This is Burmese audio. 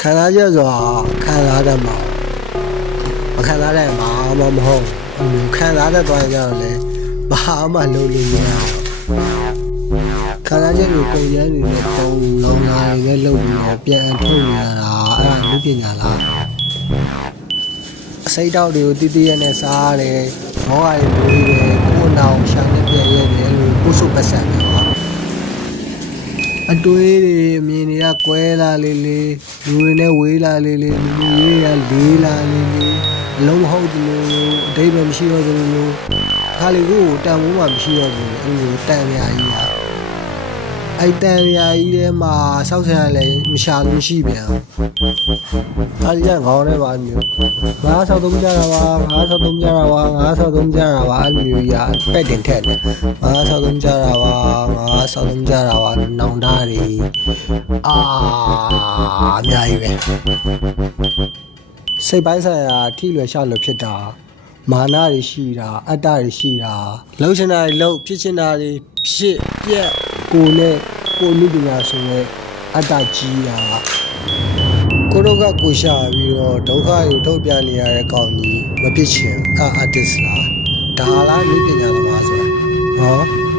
ခံစားချက်ဆိုတာခံစားတတ်မှာမခံစားတဲ့ဘာမှမဟုတ်ခံစားတတ်သွားကြတော့လေဘာမှလုပ်လို့မရတော့ခံစားချက်ကိုကုန်ရမ်းနေတဲ့ပုံလုံးလာတွေနဲ့လုပ်ပြီးတော့ပြန်အထုတ်ရတာအဲ့ဒါလူပညာလားအစိတ်တောက်တွေကိုတီးတီးရနဲ့စားရတယ်ဘောဟာတွေမွေးတယ်ကိုယ်နောင်ရှာနေပြည့်ရတယ်လို့ပုစုပတ်စံတယ်ပါအတွေးတွေအမြင်တွေကကွဲလာလေးလေးလူတွေနဲ့ဝေးလာလေးလေးလူတွေကလေးလာလေးလေးအလုံးမဟုတ်ဘူးလို့အတိတ်ပဲမရှိတော့ဘူးလို့ခါလီကိုတန်ဖိုးမှမရှိတော့ဘူးအဲ့လိုတန်ရာကြီးอ่ะအဲ့တန်ရာကြီးထဲမှာစောက်ဆရာလည်းမရှာလို့မရှိပြန်အားကြီးကခေါင်းထဲပါမျိုးငါဆောက်သုံးကြတာပါငါဆောက်သုံးကြတာပါငါဆောက်သုံးကြတာပါအဲ့လိုမျိုးကြီးပက်တင်ထက်တယ်ငါဆောက်သုံးကြတာပါငါဆောက်သုံးကြတာပါနောင်တတွေအများကြီးပဲစိတ်ပိုင်းဆိုင်ရာထိလွယ်ရှလွယ်ဖြစ်တာမာနတွေရှိတာအတ္တတွေရှိတာလှုပ်ရှင်တာတွေလှုပ်ဖြစ်ရှင်တာတွေဖြစ်ပြက်ကိုနဲ့ကိုလူပညာဆိုတဲ့အတ္တကြီးတာကိုတို့ကကိုရှာပြီးတော့ဒုက္ခကိုထုတ်ပြနေရတဲ့ကောင်းကြီးမဖြစ်ချင်artist လားဒါလားလူပညာသမားဆိုတာဟော